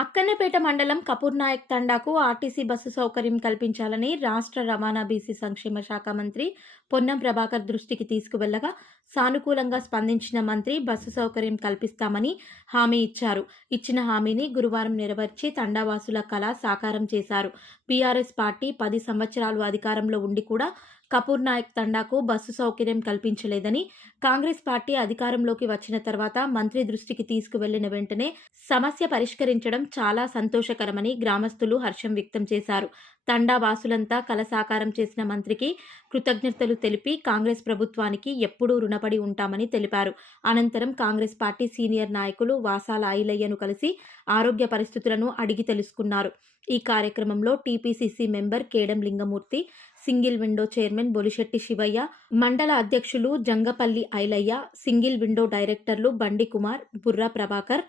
అక్కన్నపేట మండలం కపూర్నాయక్ తండాకు RTC bus సౌకర్యం కల్పించాలని రాష్ట్ర రవాణా బీసీ సంక్షేమ శాఖ మంత్రి పొన్నం ప్రభాకర్ దృష్టికి తీసుకువెళ్లగా సానుకూలంగా స్పందించిన మంత్రి బస్సు సౌకర్యం కల్పిస్తామని హామీ ఇచ్చారు. ఇచ్చిన హామీని గురువారం నెరవేర్చి తండావాసుల కల సాకారం చేశారు. బీఆర్ఎస్ పార్టీ 10 సంవత్సరాలు అధికారంలో ఉండి కూడా కపూర్నాయక్ తండాకు బస్సు సౌకర్యం కల్పించలేదని, కాంగ్రెస్ పార్టీ అధికారంలోకి వచ్చిన తర్వాత మంత్రి దృష్టికి తీసుకువెళ్లిన వెంటనే సమస్య పరిష్కరించడం చాలా సంతోషకరమని గ్రామస్తులు హర్షం వ్యక్తం చేశారు. తండా వాసులంతా కల సాకారం చేసిన మంత్రికి కృతజ్ఞతలు తెలిపి కాంగ్రెస్ ప్రభుత్వానికి ఎప్పుడూ రుణపడి ఉంటామని తెలిపారు. అనంతరం కాంగ్రెస్ పార్టీ సీనియర్ నాయకులు వాసాల ఐలయ్యను కలిసి ఆరోగ్య పరిస్థితులను అడిగి తెలుసుకున్నారు. ఈ కార్యక్రమంలో TPCC member Kedam Lingamurthy, single window chairman Bolishetti Shivaiah, మండల అధ్యక్షులు జంగపల్లి ఐలయ్య, సింగిల్ విండో డైరెక్టర్లు బండి కుమార్, బుర్రా ప్రభాకర్,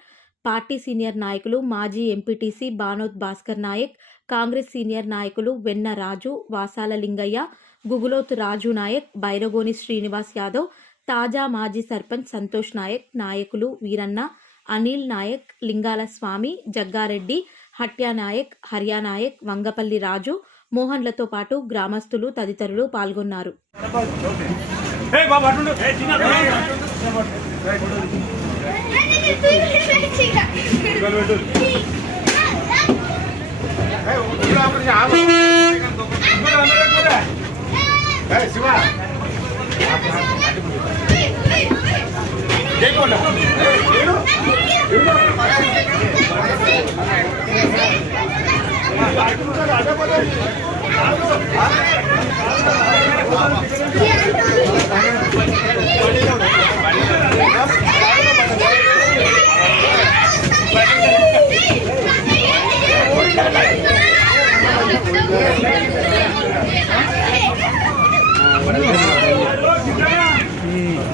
పార్టీ సీనియర్ నాయకులు మాజీ ఎంపీటీసీ బానోత్ భాస్కర్ నాయక్, కాంగ్రెస్ సీనియర్ నాయకులు వెన్న రాజు, వాసాల లింగయ్య, గుగులోత్ రాజు నాయక్, బైరగోని శ్రీనివాస్ యాదవ్, తాజా మాజీ సర్పంచ్ సంతోష్ నాయక్, నాయకులు వీరన్న, అనిల్ నాయక్, లింగాల స్వామి, జగ్గారెడ్డి, హట్యా నాయక్, హర్యా నాయక్, వంగపల్లి రాజు, మోహన్లతో పాటు గ్రామస్తులు తదితరులు పాల్గొన్నారు. Hmm.